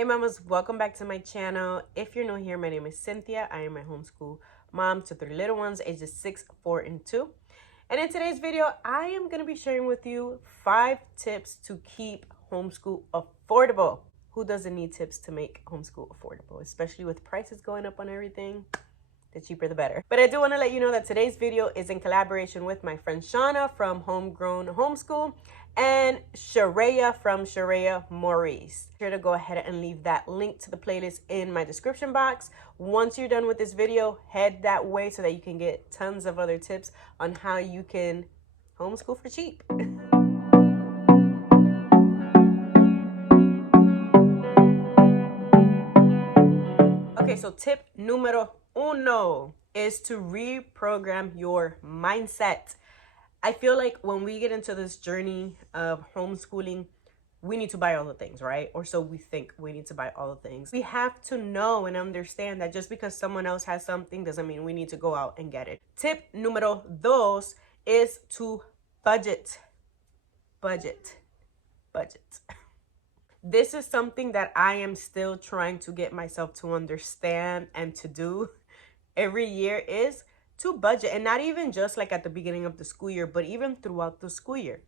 Hey mamas, welcome back to my channel. If you're new here, my name is Cynthia. I am a homeschool mom to 3 little ones ages 6, 4, and 2. And in today's video, I am going to be sharing with you 5 tips to keep homeschool affordable. Who doesn't need tips to make homeschool affordable, especially with prices going up on everything? The cheaper the better. But I do want to let you know that today's video is in collaboration with my friend Shauna from Homegrown Homeschool and Sharia from Sharia Maurice. Be sure to go ahead and leave that link to the playlist in my description box. Once you're done with this video, head that way so that you can get tons of other tips on how you can homeschool for cheap. Okay, so tip numero uno is to reprogram your mindset. I feel like when we get into this journey of homeschooling, we need to buy all the things, right? Or so we think we need to buy all the things. We have to know and understand that just because someone else has something doesn't mean we need to go out and get it. Tip numero dos is to budget. Budget. This is something that I am still trying to get myself to understand and to do every year is to budget, and not even just like at the beginning of the school year, but even throughout the school year.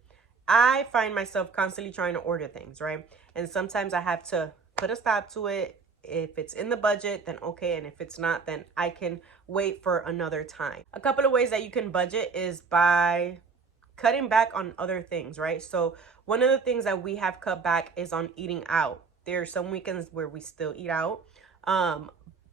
I find myself constantly trying to order things, right? And sometimes I have to put a stop to it. If it's in the budget, then okay. And if it's not, then I can wait for another time. A couple of ways that you can budget is by cutting back on other things, right? So one of the things that we have cut back is on eating out. There are some weekends where we still eat out.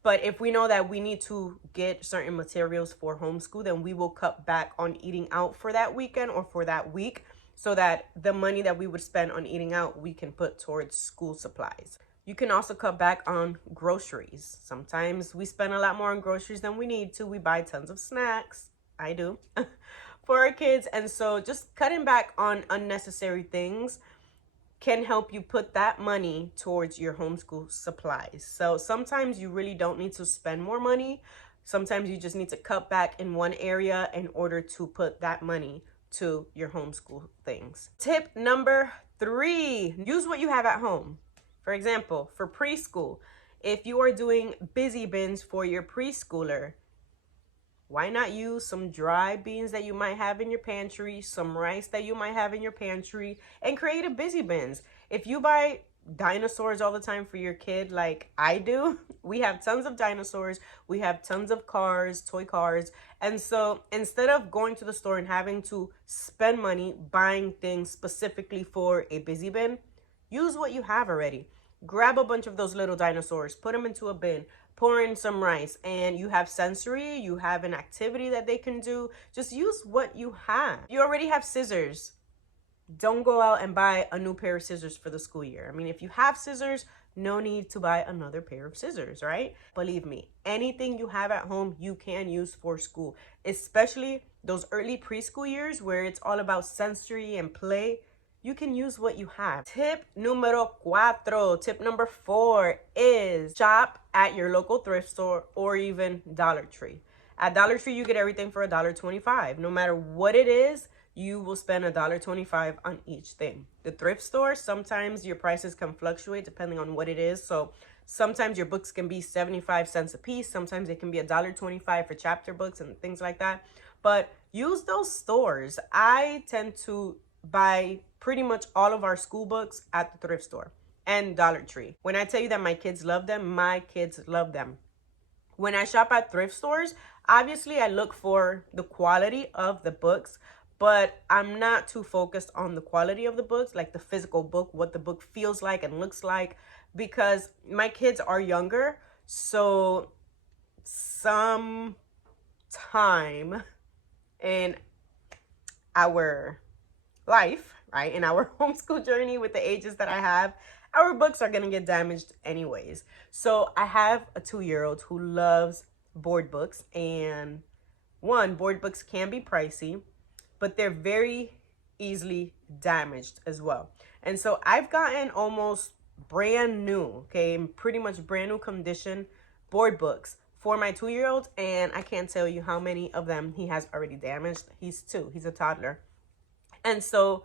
But if we know that we need to get certain materials for homeschool, then we will cut back on eating out for that weekend or for that week so that the money that we would spend on eating out, we can put towards school supplies. You can also cut back on groceries. Sometimes we spend a lot more on groceries than we need to. We buy tons of snacks. I do. For our kids. And so just cutting back on unnecessary things can help you put that money towards your homeschool supplies. So sometimes you really don't need to spend more money. Sometimes you just need to cut back in one area in order to put that money to your homeschool things. Tip number 3, use what you have at home. For example, for preschool, if you are doing busy bins for your preschooler, why not use some dry beans that you might have in your pantry, some rice that you might have in your pantry, and create a busy bins. If you buy dinosaurs all the time for your kid like I do, we have tons of dinosaurs, we have tons of cars, toy cars. And so instead of going to the store and having to spend money buying things specifically for a busy bin, use what you have already. Grab a bunch of those little dinosaurs, put them into a bin, pour in some rice, and you have sensory, you have an activity that they can do. Just use what you have. You already have scissors. Don't go out and buy a new pair of scissors for the school year. I mean, if you have scissors, no need to buy another pair of scissors, right? Believe me, anything you have at home, you can use for school, especially those early preschool years where it's all about sensory and play. You can use what you have. Tip numero 4, tip number 4 is shop at your local thrift store or even Dollar Tree. At Dollar Tree, you get everything for $1.25. No matter what it is, you will spend $1.25 on each thing. The thrift store, sometimes your prices can fluctuate depending on what it is. So sometimes your books can be 75 cents a piece. Sometimes it can be $1.25 for chapter books and things like that. But use those stores. I tend to buy pretty much all of our school books at the thrift store and Dollar Tree. When I tell you that my kids love them, my kids love them. When I shop at thrift stores, obviously I look for the quality of the books, but I'm not too focused on the quality of the books, like the physical book, what the book feels like and looks like, because my kids are younger. So some time in our life, right, in our homeschool journey with the ages that I have, our books are going to get damaged anyways. So I have a 2-year-old who loves board books, and board books can be pricey, but they're very easily damaged as well. And so I've gotten almost brand new, pretty much brand new condition board books for my 2-year-old, and I can't tell you how many of them he has already damaged. He's 2, he's a toddler. And so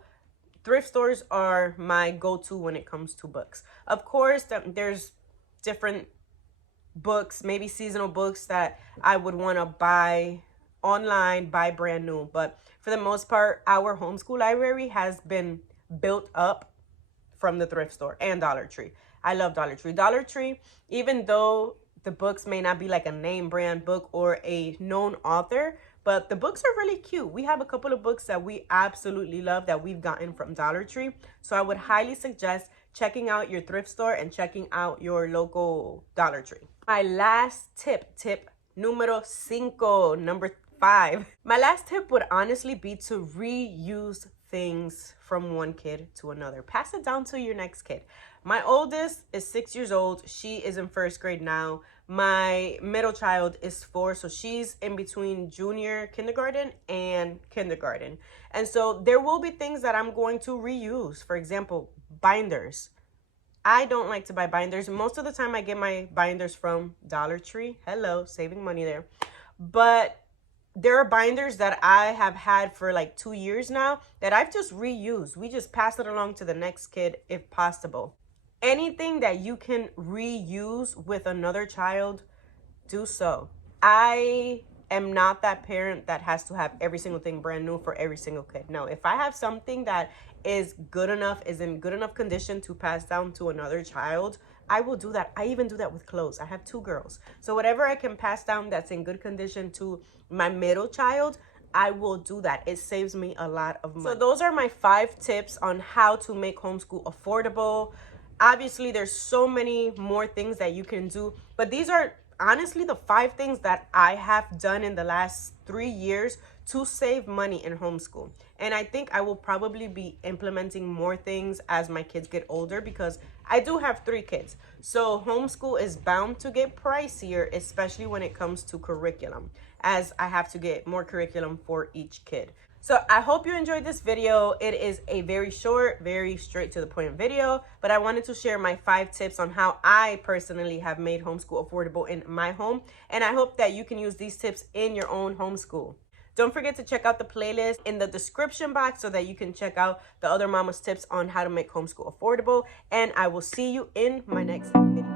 thrift stores are my go-to when it comes to books. Of course, there's different books, maybe seasonal books that I would want to buy online, buy brand new. But for the most part, our homeschool library has been built up from the thrift store and Dollar Tree. I love Dollar Tree. Dollar Tree, even though the books may not be like a name brand book or a known author, but the books are really cute. We have a couple of books that we absolutely love that we've gotten from Dollar Tree. So I would highly suggest checking out your thrift store and checking out your local Dollar Tree. My last tip numero 5, number 5. My last tip would honestly be to reuse things from one kid to another. Pass it down to your next kid. My oldest is 6 years old. She is in 1st grade now. My middle child is 4, so she's in between junior kindergarten and kindergarten. And so there will be things that I'm going to reuse. For example, binders. I don't like to buy binders. Most of the time I get my binders from Dollar Tree. Hello, saving money there. But there are binders that I have had for like 2 years now that I've just reused. We just pass it along to the next kid if possible. Anything that you can reuse with another child, do so. I am not that parent that has to have every single thing brand new for every single kid. No, if I have something that is good enough, is in good enough condition to pass down to another child, I will do that. I even do that with clothes. I have 2 girls. So whatever I can pass down that's in good condition to my middle child, I will do that. It saves me a lot of money. So those are my 5 tips on how to make homeschool affordable. Obviously, there's so many more things that you can do, but these are honestly the 5 things that I have done in the last 3 years to save money in homeschool. And I think I will probably be implementing more things as my kids get older because I do have 3 kids. So homeschool is bound to get pricier, especially when it comes to curriculum, as I have to get more curriculum for each kid. So I hope you enjoyed this video. It is a very short, very straight to the point video, but I wanted to share my 5 tips on how I personally have made homeschool affordable in my home. And I hope that you can use these tips in your own homeschool. Don't forget to check out the playlist in the description box so that you can check out the other mama's tips on how to make homeschool affordable. And I will see you in my next video.